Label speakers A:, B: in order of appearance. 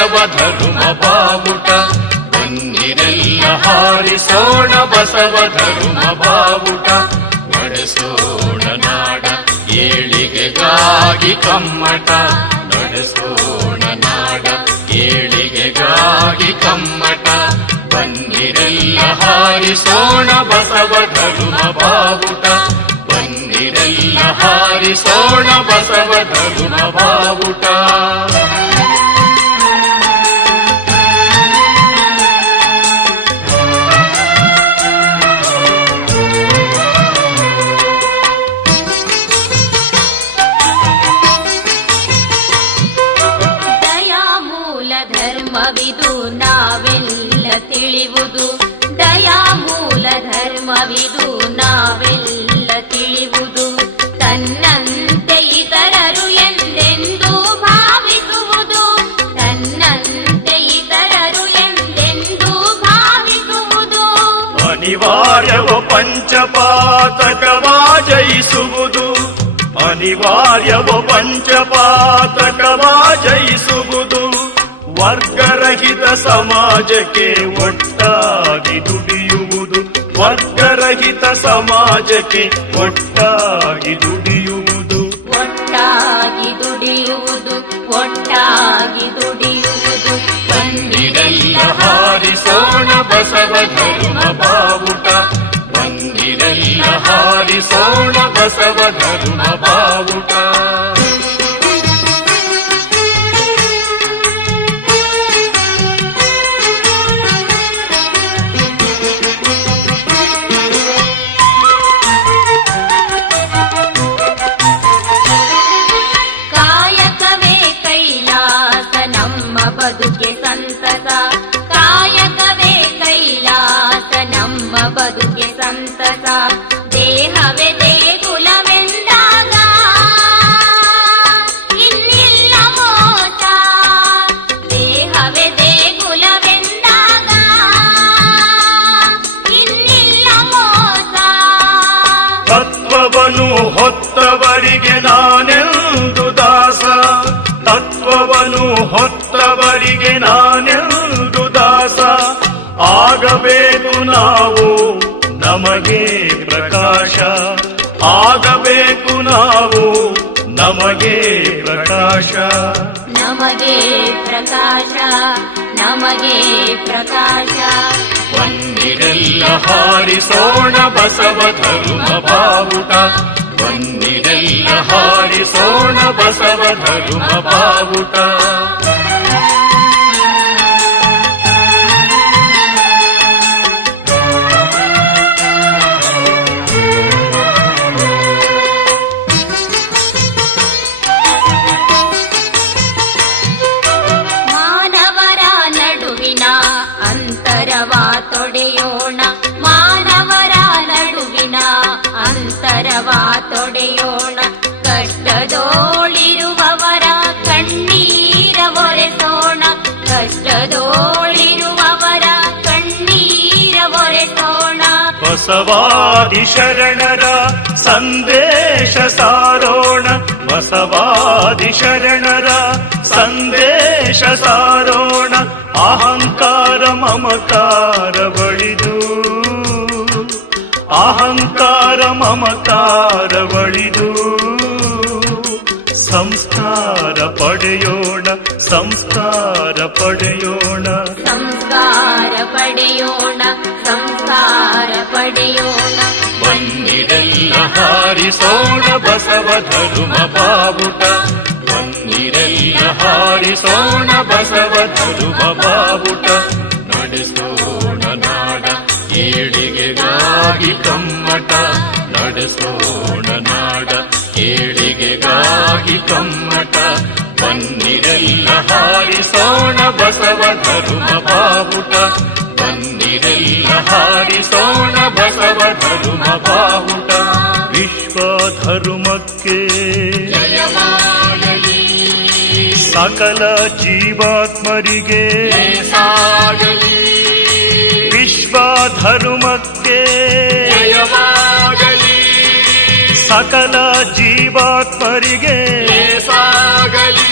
A: ಬಸವ ಧರ್ಮ ಬಾವುಟ. ಬನ್ನಿರೆಲ್ಲ ಹಾರಿಸೋಣ ಬಸವ ಧರ್ಮ ಬಾವುಟ. ನಡೆಸೋಣ ನಾಡ, ಏಳಿಗೆಗಾಗಿ ಕಮ್ಮಟ. ನಡೆಸೋಣ ನಾಡ, ಏಳಿಗೆಗಾಗಿ ಕಮ್ಮಟ. ಬನ್ನಿರೆಲ್ಲ ಹಾರಿಸೋಣ
B: ಧರ್ಮವಿದು ನಾವೆಲ್ಲ ತಿಳಿಯುವುದು ದಯಾ ಮೂಲ ಧರ್ಮವಿದು ನಾವೆಲ್ಲ ತಿಳಿಯುವುದು ತನ್ನಂತೆ ಇತರರು ಎಂದೆಂದೂ ಭಾವಿಸುವುದು ತನ್ನಂತೆ ಇತರರು ಎಂದೆಂದೂ ಭಾವಿಸುವುದು
C: ಅನಿವಾರ್ಯವ ಪಂಚಪಾತಕವಾ ಜಯಿಸುವುದು ಅನಿವಾರ್ಯವ ಪಂಚಪಾತಕವಾ ಜಯಿಸುವುದು ವರ್ಗರಹಿತ ಸಮಾಜಕ್ಕೆ ಒಟ್ಟಾಗಿ ದುಡಿಯುವುದು. ವರ್ಗರಹಿತ ಸಮಾಜಕ್ಕೆ ಒಟ್ಟಾಗಿ ದುಡಿಯುವುದು.
B: ಒಟ್ಟಾಗಿ ದುಡಿಯುವುದು ಒಟ್ಟಾಗಿ ದುಡಿಯುವುದು. ಬದುಕೆ ಸಂತಸ ದೇಹವೇ ದೇಗುಲವೆಂದಾಗ ಇನ್ನಿಲ್ಲ ಮೋಸ ದೇಹವೇ ದೇಗುಲವೆಂದಾಗ ಇನ್ನಿಲ್ಲ ಮೋಸ
C: ತತ್ವವನ್ನು ಹೊತ್ತವರಿಗೆ ನಾನೆಂದು ದಾಸ ತತ್ವವನ್ನು ಹೊತ್ತವರಿಗೆ ನಾನೆಂದು ದಾಸ ಆಗಬೇಕು ನಾವು ನಮಗೆ ಪ್ರಕಾಶ ಆಗಬೇಕು ನಾವು ನಮಗೆ ಪ್ರಕಾಶ.
B: ನಮಗೆ ಪ್ರಕಾಶ ನಮಗೆ ಪ್ರಕಾಶ.
A: ಬನ್ನಿರೆಲ್ಲ ಹಾರಿಸೋಣ ಬಸವ ಧರ್ಮ ಬಾವುಟ. ಬನ್ನಿರೆಲ್ಲ ಹಾರಿಸೋಣ ಬಸವ ಧರ್ಮ ಬಾವುಟ.
B: ಅಂತರವ ತೊಡೆಯೋಣ. ಕಷ್ಟದೋಳಿರುವವರ ಕಣ್ಣೀರ ಒರೆಸೋಣ. ಕಷ್ಟದೋಳಿರುವವರ ಕಣ್ಣೀರ ಒರೆಸೋಣ.
C: ಬಸವಾದಿ ಶರಣರ ಸಂದೇಶ ಸಾರೋಣ. ಬಸವಾದಿ ಶರಣರ ಸಂದೇಶ ಸಾರೋಣ. ಅಹಂಕಾರ ಮಮಕಾರ ಬಳಿದು. ಅಹಂಕಾರ ಮಮಕಾರ ಬಳಿದು ಸಂಸ್ಕಾರ ಪಡೆಯೋಣ ಸಂಸ್ಕಾರ ಪಡೆಯೋಣ.
B: ಸಂಸ್ಕಾರ ಪಡೆಯೋಣ ಸಂಸ್ಕಾರ ಪಡೆಯೋಣ.
A: ಬನ್ನಿರೆಲ್ಲ ಹಾರಿಸೋಣ ಬಸವ ಧರ್ಮ ಬಾವುಟ. ಬನ್ನಿರೆಲ್ಲ ಹಾರಿಸೋಣ ಬಸವ ಧರ್ಮ ಬಾವುಟ. ನಡೆಸೋಣ ನಾಡ ಏಳಿಗೆಗಾಗಿ ಕಮ್ಮಟ. ನಾಡ ಏಳಿಗೆಗಾಗಿ ಕಮ್ಮಟ ಬನ್ನಿರೆಲ್ಲ ಹಾರಿಸೋಣ ಬಸವ ಧರ್ಮ ಬಾವುಟ ಬನ್ನಿರೆಲ್ಲ ಹಾರಿಸೋಣ ಬಸವ ಧರ್ಮ ಬಾವುಟ
C: ವಿಶ್ವ ಧರ್ಮಕ್ಕೆ ಸಕಲ ಜೀವಾತ್ಮರಿಗೆ ವಿಶ್ವ ಧರ್ಮಕ್ಕೆ ಸಕಲ ಜೀವಾತ್ಮರಿಗೆ ಸಾಗಲಿ